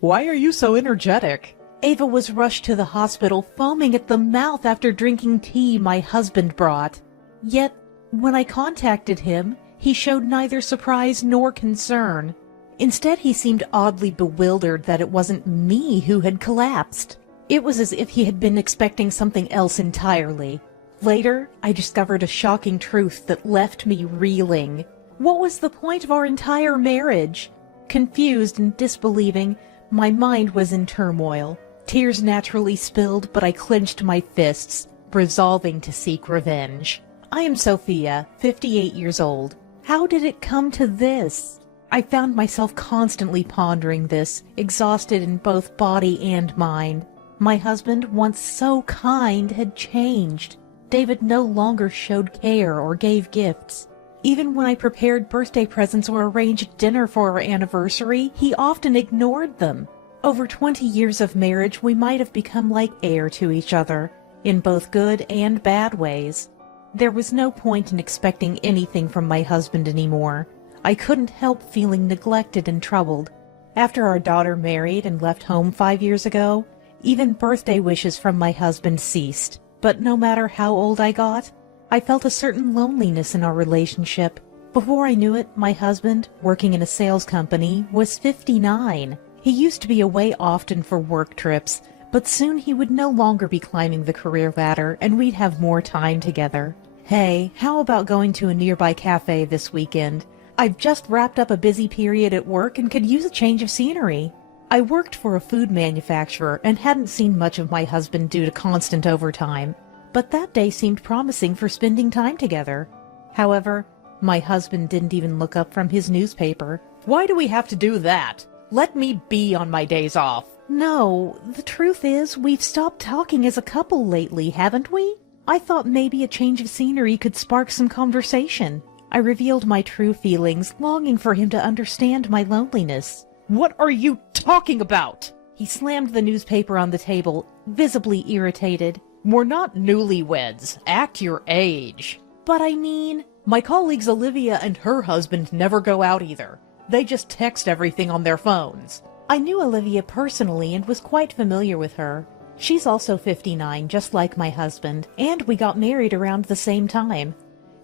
Why are you so energetic? Ava was rushed to the hospital foaming at the mouth after drinking tea my husband brought. Yet, when I contacted him, he showed neither surprise nor concern. Instead, he seemed oddly bewildered that it wasn't me who had collapsed. It was as if he had been expecting something else entirely. Later, I discovered a shocking truth that left me reeling. What was the point of our entire marriage? Confused and disbelieving, my mind was in turmoil. Tears naturally spilled, but I clenched my fists, resolving to seek revenge. I am Sophia, 58 years old. How did it come to this? I found myself constantly pondering this, exhausted in both body and mind. My husband, once so kind, had changed. David no longer showed care or gave gifts. Even when I prepared birthday presents or arranged dinner for our anniversary, he often ignored them. Over 20 years of marriage, we might have become like air to each other, in both good and bad ways. There was no point in expecting anything from my husband anymore. I couldn't help feeling neglected and troubled. After our daughter married and left home 5 years ago, even birthday wishes from my husband ceased. But no matter how old I got, I felt a certain loneliness in our relationship. Before I knew it, my husband, working in a sales company, was 59. He used to be away often for work trips, but soon he would no longer be climbing the career ladder and we'd have more time together. Hey, how about going to a nearby cafe this weekend? I've just wrapped up a busy period at work and could use a change of scenery. I worked for a food manufacturer and hadn't seen much of my husband due to constant overtime, but that day seemed promising for spending time together. However, my husband didn't even look up from his newspaper. Why do we have to do that? Let me be on my days off. No, the truth is, we've stopped talking as a couple lately, haven't we? I thought maybe a change of scenery could spark some conversation. I revealed my true feelings, longing for him to understand my loneliness. What are you talking about? He slammed the newspaper on the table, visibly irritated. We're not newlyweds. Act your age. But I mean... My colleagues Olivia and her husband never go out either. They just text everything on their phones. I knew Olivia personally and was quite familiar with her. She's also 59, just like my husband, and we got married around the same time.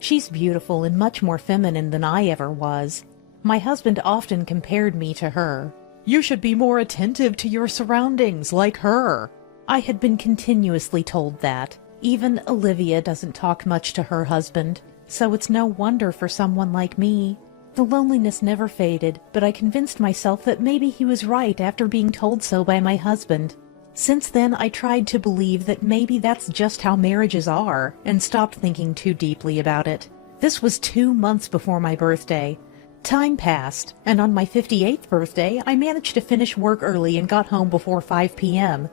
She's beautiful and much more feminine than I ever was. My husband often compared me to her. You should be more attentive to your surroundings, like her. I had been continuously told that. Even Olivia doesn't talk much to her husband, so it's no wonder for someone like me. The loneliness never faded, but I convinced myself that maybe he was right after being told so by my husband. Since then, I tried to believe that maybe that's just how marriages are, and stopped thinking too deeply about it. This was 2 months before my birthday. Time passed, and on my 58th birthday, I managed to finish work early and got home before 5 p.m.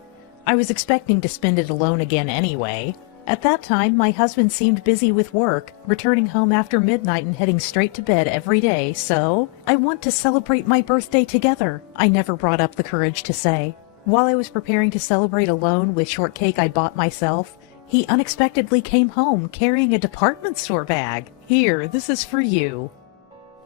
I was expecting to spend it alone again anyway. At that time, my husband seemed busy with work, returning home after midnight and heading straight to bed every day, so I want to celebrate my birthday together, I never brought up the courage to say. While I was preparing to celebrate alone with shortcake I bought myself, he unexpectedly came home carrying a department store bag. Here, this is for you.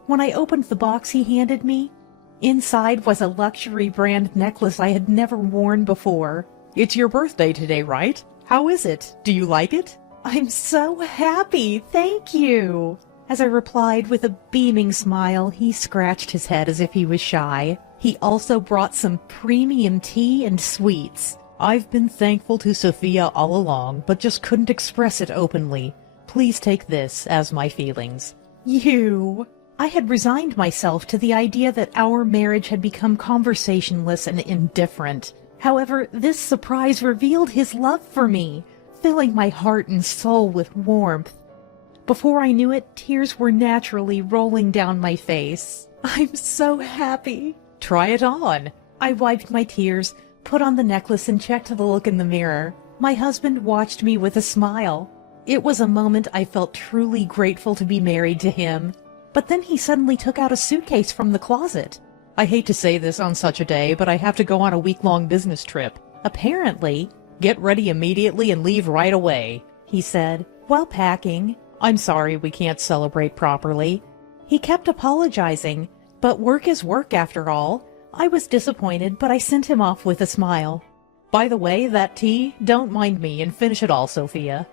When I opened the box he handed me, inside was a luxury brand necklace I had never worn before. It's your birthday today, right? How is it? Do you like it? I'm so happy, thank you. As I replied with a beaming smile, he scratched his head as if he was shy. He also brought some premium tea and sweets. I've been thankful to Sophia all along, but just couldn't express it openly. Please take this as my feelings. You... I had resigned myself to the idea that our marriage had become conversationless and indifferent. However, this surprise revealed his love for me, filling my heart and soul with warmth. Before I knew it, tears were naturally rolling down my face. I'm so happy. Try it on. I wiped my tears, put on the necklace, and checked the look in the mirror. My husband watched me with a smile. It was a moment I felt truly grateful to be married to him. But then he suddenly took out a suitcase from the closet. I hate to say this on such a day, but I have to go on a week-long business trip. Apparently. Get ready immediately and leave right away, he said, while packing. I'm sorry we can't celebrate properly. He kept apologizing, but work is work after all. I was disappointed, but I sent him off with a smile. By the way, that tea, don't mind me and finish it all, Sophia.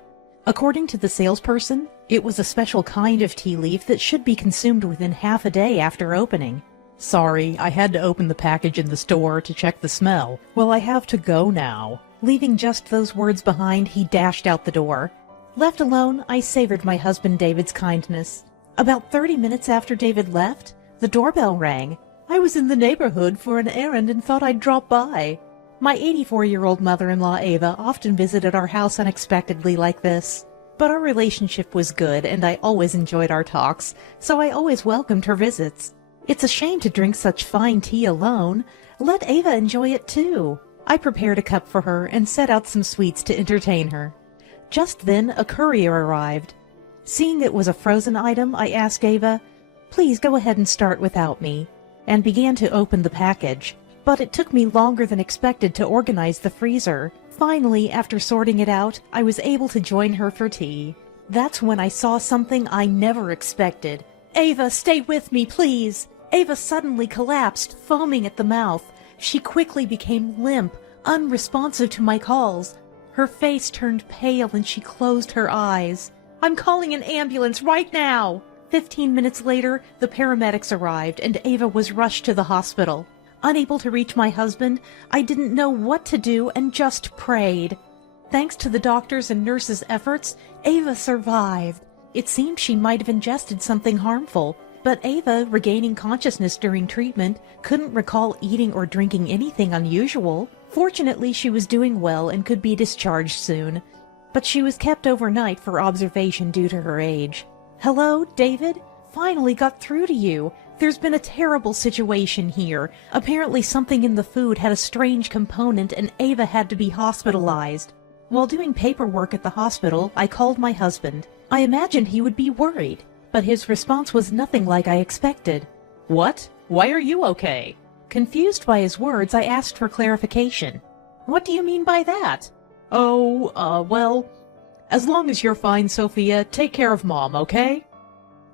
According to the salesperson, it was a special kind of tea leaf that should be consumed within half a day after opening. Sorry, I had to open the package in the store to check the smell. Well, I have to go now. Leaving just those words behind, he dashed out the door. Left alone, I savored my husband David's kindness. About 30 minutes after David left, the doorbell rang. I was in the neighborhood for an errand and thought I'd drop by. My 84-year-old mother-in-law Ava often visited our house unexpectedly like this. But our relationship was good and I always enjoyed our talks, so I always welcomed her visits. It's a shame to drink such fine tea alone. Let Ava enjoy it too. I prepared a cup for her and set out some sweets to entertain her. Just then a courier arrived. Seeing it was a frozen item, I asked Ava, "Please go ahead and start without me," and began to open the package. But it took me longer than expected to organize the freezer. Finally, after sorting it out, I was able to join her for tea. That's when I saw something I never expected. "Ava, stay with me, please!" Ava suddenly collapsed, foaming at the mouth. She quickly became limp, unresponsive to my calls. Her face turned pale and she closed her eyes. "I'm calling an ambulance right now!" 15 minutes later, the paramedics arrived and Ava was rushed to the hospital. Unable to reach my husband, I didn't know what to do and just prayed. Thanks to the doctors' and nurses' efforts, Ava survived. It seemed she might have ingested something harmful, but Ava, regaining consciousness during treatment, couldn't recall eating or drinking anything unusual. Fortunately, she was doing well and could be discharged soon, but she was kept overnight for observation due to her age. "Hello, David? Finally got through to you. There's been a terrible situation here. Apparently something in the food had a strange component and Ava had to be hospitalized." While doing paperwork at the hospital, I called my husband. I imagined he would be worried, but his response was nothing like I expected. "What? Why are you okay?" Confused by his words, I asked for clarification. "What do you mean by that?" Well, as long as you're fine, Sophia, take care of Mom, okay?"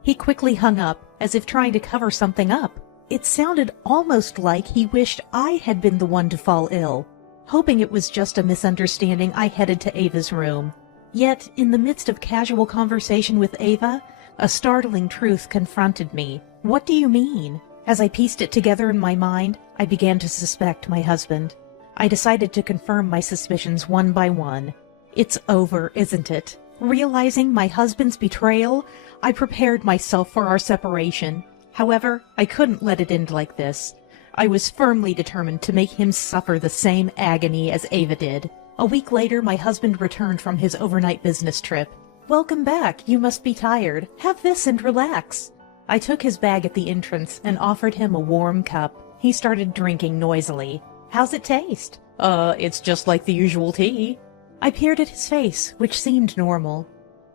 He quickly hung up, as if trying to cover something up. It sounded almost like he wished I had been the one to fall ill. Hoping it was just a misunderstanding, I headed to Ava's room. Yet, in the midst of casual conversation with Ava, a startling truth confronted me. "What do you mean?" As I pieced it together in my mind, I began to suspect my husband. I decided to confirm my suspicions one by one. It's over, isn't it? Realizing my husband's betrayal, I prepared myself for our separation. However, I couldn't let it end like this. I was firmly determined to make him suffer the same agony as Ava did. A week later, my husband returned from his overnight business trip. "Welcome back. You must be tired. Have this and relax." I took his bag at the entrance and offered him a warm cup. He started drinking noisily. "How's it taste?" It's just like the usual tea." I peered at his face, which seemed normal.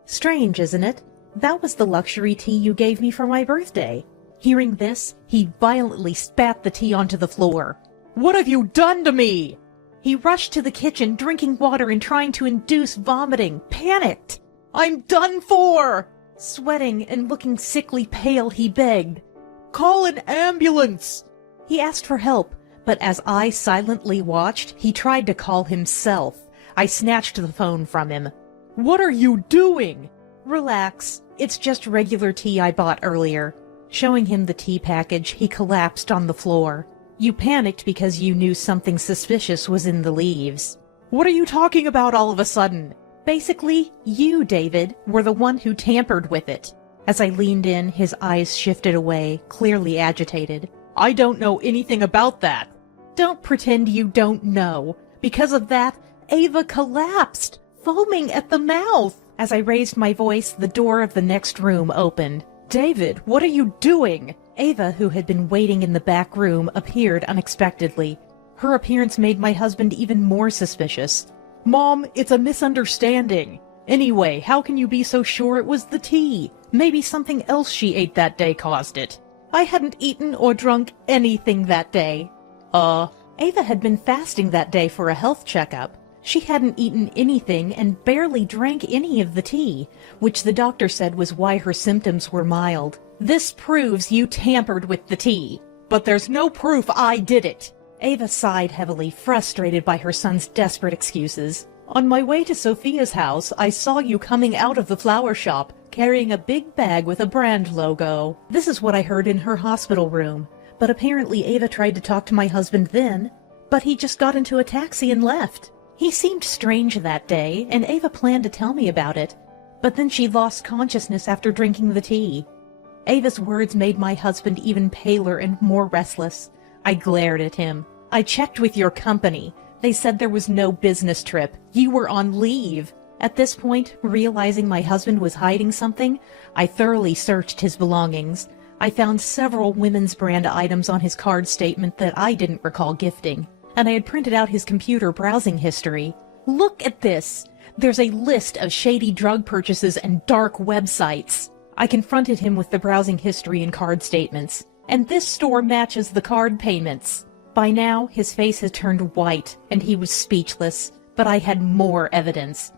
"Strange, isn't it? That was the luxury tea you gave me for my birthday." Hearing this, he violently spat the tea onto the floor. "What have you done to me?" He rushed to the kitchen, drinking water and trying to induce vomiting, panicked. "I'm done for!" Sweating and looking sickly pale, he begged, "Call an ambulance!" He asked for help, but as I silently watched, he tried to call himself. I snatched the phone from him. "What are you doing?" "Relax. It's just regular tea I bought earlier." Showing him the tea package, he collapsed on the floor. "You panicked because you knew something suspicious was in the leaves." "What are you talking about all of a sudden?" "Basically, you, David, were the one who tampered with it." As I leaned in, his eyes shifted away, clearly agitated. "I don't know anything about that." "Don't pretend you don't know. Because of that, Ava collapsed, foaming at the mouth." As I raised my voice, the door of the next room opened. "David, what are you doing?" Ava, who had been waiting in the back room, appeared unexpectedly. Her appearance made my husband even more suspicious. "Mom, it's a misunderstanding. Anyway, how can you be so sure it was the tea? Maybe something else she ate that day caused it." "I hadn't eaten or drunk anything that day." Ava had been fasting that day for a health checkup. She hadn't eaten anything and barely drank any of the tea, which the doctor said was why her symptoms were mild. "This proves you tampered with the tea." But there's no proof I did it. Ava sighed heavily, frustrated by her son's desperate excuses. On my way to Sophia's house, I saw you coming out of the flower shop, carrying a big bag with a brand logo. This is what I heard in her hospital room. But apparently Ava tried to talk to my husband then, but he just got into a taxi and left. He seemed strange that day, and Ava planned to tell me about it, but then she lost consciousness after drinking the tea. Ava's words made my husband even paler and more restless. I glared at him. I checked with your company. They said there was no business trip. You were on leave. At this point, realizing my husband was hiding something, I thoroughly searched his belongings. I found several women's brand items on his card statement that I didn't recall gifting, and I had printed out his computer browsing history. Look at this! There's a list of shady drug purchases and dark websites. I confronted him with the browsing history and card statements, and this store matches the card payments. By now, his face had turned white, and he was speechless, but I had more evidence.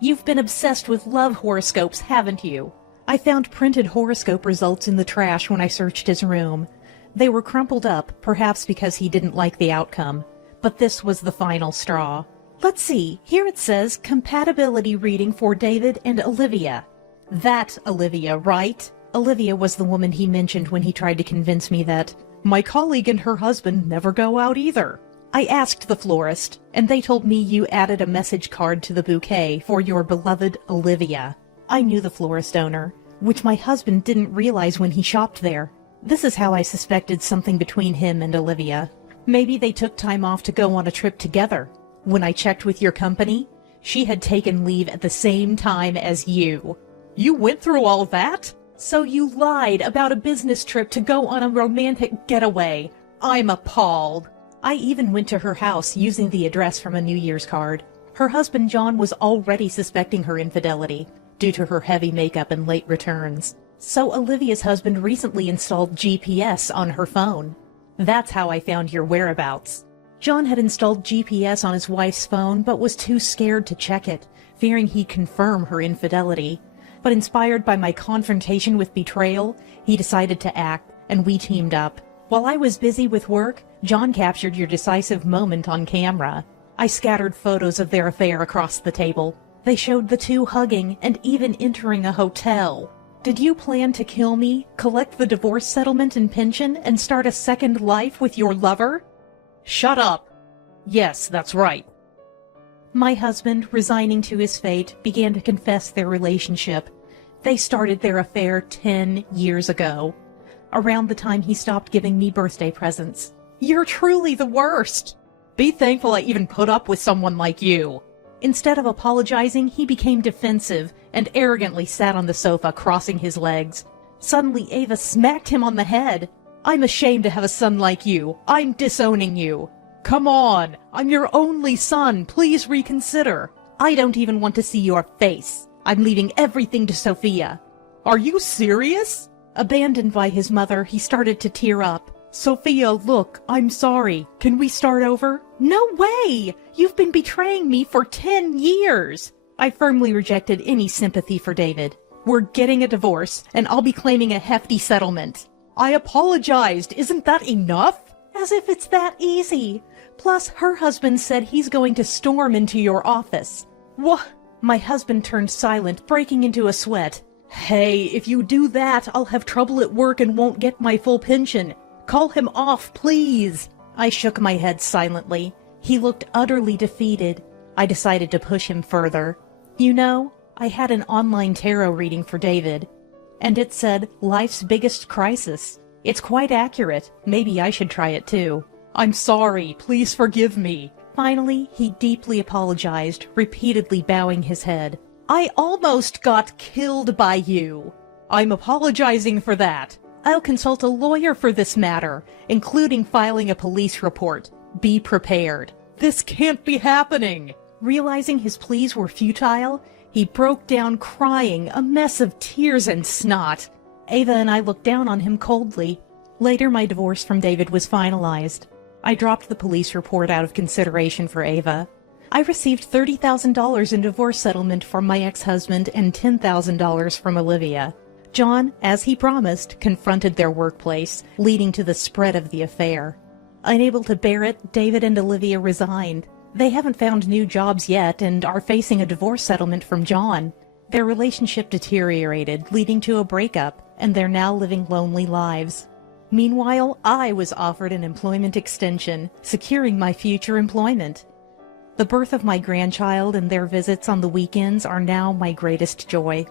You've been obsessed with love horoscopes, haven't you? I found printed horoscope results in the trash when I searched his room. They were crumpled up, perhaps because he didn't like the outcome. But this was the final straw. Let's see, here it says compatibility reading for David and Olivia. That Olivia, right? Olivia was the woman he mentioned when he tried to convince me that my colleague and her husband never go out either. I asked the florist, and they told me you added a message card to the bouquet for your beloved Olivia. I knew the florist owner, which my husband didn't realize when he shopped there. This is how I suspected something between him and Olivia. Maybe they took time off to go on a trip together. When I checked with your company, she had taken leave at the same time as you. You went through all that? So you lied about a business trip to go on a romantic getaway. I'm appalled. I even went to her house using the address from a New Year's card. Her husband John was already suspecting her infidelity due to her heavy makeup and late returns. So Olivia's husband recently installed GPS on her phone. That's how I found your whereabouts. John had installed GPS on his wife's phone but was too scared to check it, fearing he'd confirm her infidelity. But inspired by my confrontation with betrayal, he decided to act, and we teamed up. While I was busy with work, John captured your decisive moment on camera. I scattered photos of their affair across the table. They showed the two hugging and even entering a hotel. Did you plan to kill me, collect the divorce settlement and pension, and start a second life with your lover? Shut up. Yes, that's right. My husband, resigning to his fate, began to confess their relationship. They started their affair 10 years ago, around the time he stopped giving me birthday presents. You're truly the worst. Be thankful I even put up with someone like you. Instead of apologizing, he became defensive and arrogantly sat on the sofa, crossing his legs. Suddenly, Ava smacked him on the head. I'm ashamed to have a son like you. I'm disowning you. Come on, I'm your only son. Please reconsider. I don't even want to see your face. I'm leaving everything to Sophia. Are you serious? Abandoned by his mother, he started to tear up. Sophia, look, I'm sorry. Can we start over? No way! You've been betraying me for 10 years! I firmly rejected any sympathy for David. We're getting a divorce, and I'll be claiming a hefty settlement. I apologized. Isn't that enough? As if it's that easy. Plus, her husband said he's going to storm into your office. What? My husband turned silent, breaking into a sweat. Hey, if you do that, I'll have trouble at work and won't get my full pension. Call him off, please. I shook my head silently. He looked utterly defeated. I decided to push him further. You know, I had an online tarot reading for David, and it said, life's biggest crisis. It's quite accurate. Maybe I should try it too. I'm sorry. Please forgive me. Finally, he deeply apologized, repeatedly bowing his head. I almost got killed by you. I'm apologizing for that. I'll consult a lawyer for this matter, including filing a police report. Be prepared. This can't be happening. Realizing his pleas were futile, he broke down crying, a mess of tears and snot. Ava and I looked down on him coldly. Later, my divorce from David was finalized. I dropped the police report out of consideration for Ava. I received $30,000 in divorce settlement from my ex-husband and $10,000 from Olivia. John, as he promised, confronted their workplace, leading to the spread of the affair. Unable to bear it, David and Olivia resigned. They haven't found new jobs yet and are facing a divorce settlement from John. Their relationship deteriorated, leading to a breakup, and they're now living lonely lives. Meanwhile, I was offered an employment extension, securing my future employment. The birth of my grandchild and their visits on the weekends are now my greatest joy.